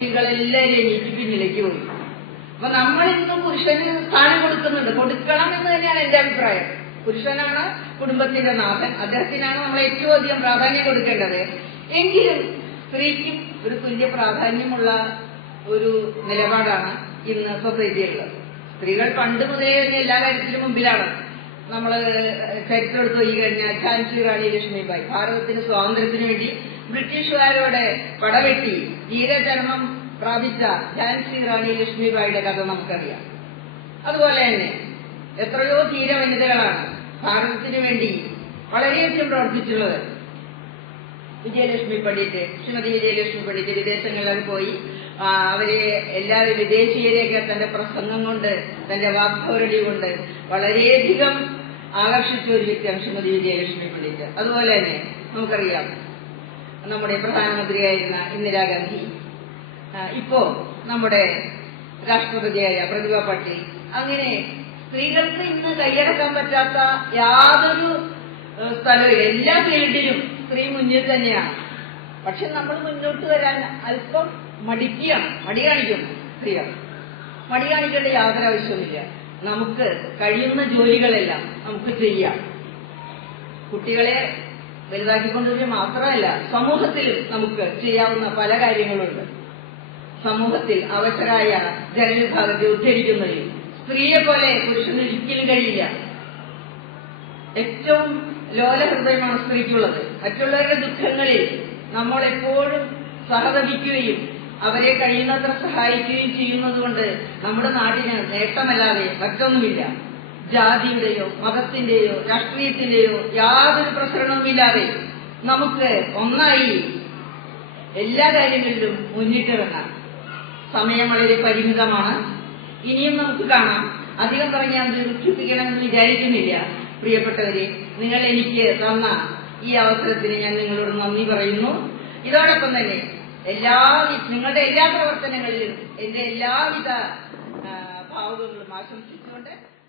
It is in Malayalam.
സ്ത്രീകളെല്ലാവരും എനിക്ക് പിന്നിലേക്ക് പോയി അപ്പൊ നമ്മൾ ഇന്നും പുരുഷന് സ്ഥാനം കൊടുക്കുന്നുണ്ട്. കൊടുക്കണം എന്ന് തന്നെയാണ് എന്റെ അഭിപ്രായം. പുരുഷനാണ് കുടുംബത്തിന്റെ നാഥൻ. അദ്ദേഹത്തിനാണ് നമ്മൾ ഏറ്റവും അധികം പ്രാധാന്യം കൊടുക്കേണ്ടത്. എങ്കിലും സ്ത്രീക്കും ഒരു തുല്യ പ്രാധാന്യമുള്ള ഒരു നിലപാടാണ് ഇന്ന് സൊസൈറ്റിയുള്ളത് സ്ത്രീകൾ പണ്ട് മുതലേ തന്നെ എല്ലാ കാര്യത്തിലും മുമ്പിലാണ്. നമ്മൾ ചരിത്രം എടുത്ത് കഴിഞ്ഞാൽ ഝാൻസി റാണി ലക്ഷ്മിബായി ഭാരതത്തിന് സ്വാതന്ത്ര്യത്തിന് വേണ്ടി ബ്രിട്ടീഷുകാരോടെ പടവെട്ടി ധീരചരണം പ്രാപിച്ച ഝാൻസി റാണി ലക്ഷ്മിബായിയുടെ കഥ നമുക്കറിയാം. അതുപോലെ തന്നെ എത്രയോ ധീര വനിതകളാണ് ഭാരതത്തിന് വേണ്ടി വളരെയധികം പ്രവർത്തിച്ചിട്ടുള്ളത്. വിജയലക്ഷ്മി പണ്ഡിറ്റ് ശ്രീമതി വിജയലക്ഷ്മി പണ്ഡിറ്റ് വിദേശങ്ങളിലൊക്കെ പോയി അവരെ എല്ലാവരും വിദേശീയരെയൊക്കെ തന്റെ പ്രസംഗം കൊണ്ട് തന്റെ വാഗ്ധോരണി കൊണ്ട് വളരെയധികം ആകർഷിച്ച ഒരു വ്യക്തിയാണ് ശ്രീമതി വിജയലക്ഷ്മി പണ്ഡിറ്റ്. അതുപോലെ തന്നെ നമുക്കറിയാം നമ്മുടെ പ്രധാനമന്ത്രിയായിരുന്ന ഇന്ദിരാഗാന്ധി ഇപ്പോ നമ്മുടെ രാഷ്ട്രപതിയായ പ്രതിഭ പട്ടേൽ. അങ്ങനെ സ്ത്രീകൾക്ക് ഇന്ന് കൈയടക്കാൻ പറ്റാത്ത യാതൊരു സ്ഥലവും എല്ലാ ഫീൽഡിലും സ്ത്രീ മുന്നിൽ തന്നെയാണ്. പക്ഷെ നമ്മൾ മുന്നോട്ട് വരാൻ അല്പം മടിക്കുകയാണ്. മടി കാണിക്കും സ്ത്രീകൾ. മടി കാണിക്കേണ്ട യാതൊരു ആവശ്യവുമില്ല. നമുക്ക് കഴിയുന്ന ജോലികളെല്ലാം നമുക്ക് ചെയ്യാം. കുട്ടികളെ വലുതാക്കിക്കൊണ്ടുവരിക മാത്രമല്ല സമൂഹത്തിൽ നമുക്ക് ചെയ്യാവുന്ന പല കാര്യങ്ങളുണ്ട്. സമൂഹത്തിൽ അവശരായ ജനവിഭാഗത്തെ ഉദ്ധരിക്കുന്നതിൽ സ്ത്രീയെ പോലെ പുരുഷന് ഒരിക്കലും കഴിയില്ല. ഏറ്റവും ലോലഹൃദയമാണ് സ്ത്രീക്കുള്ളത്. മറ്റുള്ളവരുടെ ദുഃഖങ്ങളിൽ നമ്മൾ എപ്പോഴും സഹതപിക്കുകയും അവരെ കഴിയുന്നത്ര സഹായിക്കുകയും ചെയ്യുന്നതുകൊണ്ട് നമ്മുടെ നാടിന് നേട്ടമല്ലാതെ മറ്റൊന്നുമില്ല. ജാതിയുടെയോ മതത്തിന്റെയോ രാഷ്ട്രീയത്തിന്റെയോ യാതൊരു പ്രസരണവുമില്ലാതെ നമുക്ക് ഒന്നായി എല്ലാ കാര്യങ്ങളിലും മുന്നിട്ടിറങ്ങാം. സമയം വളരെ പരിമിതമാണ്. ഇനിയും നമുക്ക് കാണാം. അധികം പറഞ്ഞാൽ ദുഃഖിപ്പിക്കണമെന്ന് വിചാരിക്കുന്നില്ല. പ്രിയപ്പെട്ടവരെ നിങ്ങൾ എനിക്ക് തന്ന ഈ അവസരത്തിന് ഞാൻ നിങ്ങളോട് നന്ദി പറയുന്നു. ഇതോടൊപ്പം തന്നെ എല്ലാ നിങ്ങളുടെ എല്ലാ പ്രവർത്തനങ്ങളിലും എന്റെ എല്ലാവിധ ഭാവങ്ങളും ആശംസിച്ചുകൊണ്ട്